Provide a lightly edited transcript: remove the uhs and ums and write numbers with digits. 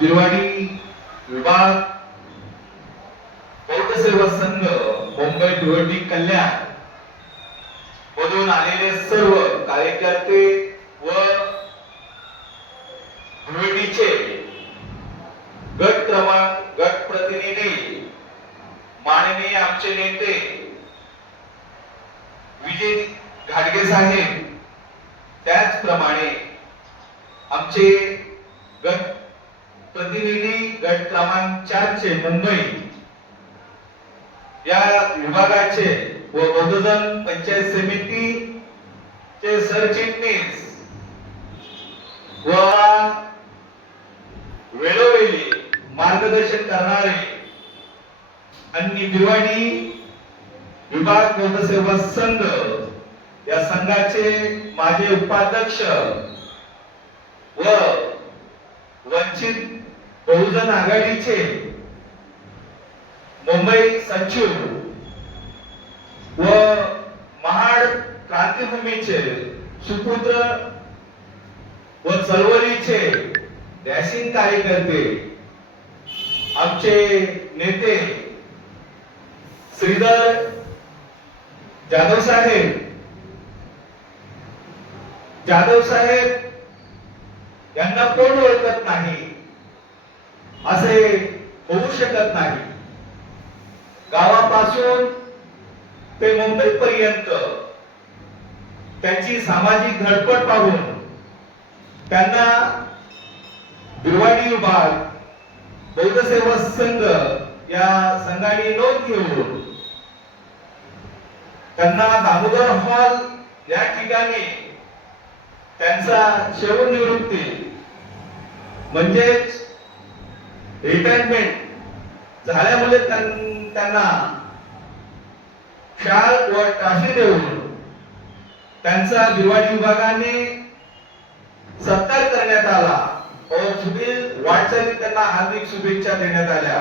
बिरवाडी विभाग बौद्ध सेवा संघ मुंबई बिरवाडी कल्याण मधून आलेले सर्व कार्यकर्ते व बिरवाडीचे गट प्रतिनिधी, माननीय आमचे नेते विजय घाटगे साहेब, त्याचप्रमाणे आमचे गट प्रतिनिधी गट क्रमांक 4 चे मुंबई या विभागाचे व बौद्धजन पंचायत समिती चे सरचिटणीस व वेळोवेळी मार्गदर्शन करणारे आणि बिरवाडी विभाग बौद्ध सेवा संघ या संघाचे माजी उपाध्यक्ष व वंचित बहुजन आघाडीचे मुंबई सचिव व महाड क्रांतीभूमीचे सुपुत्र व चळवळीचे डॅशिंग कार्यकर्ते आमचे नेते श्रीधर जाधव साहेब यांना कोण ओळखत नाही असे होऊ शकत नाही. गावापासून ते मुंबई पर्यंत त्यांची सामाजिक धडपड पाहून त्यांना बिरवाडी विभाग बौद्ध सेवा संघ या संघाने नोंद घेऊन त्यांना दामोदर हॉल या ठिकाणी त्यांचा सेवानिवृत्ती म्हणजेच रिटायरमेंट झाल्यामुळे त्यांना शाल व ट्रॉफी देऊन त्यांचा बिरवाडी विभागाने सत्कार करण्यात आला व पुढील वाटचाली त्यांना हार्दिक शुभेच्छा देण्यात आल्या.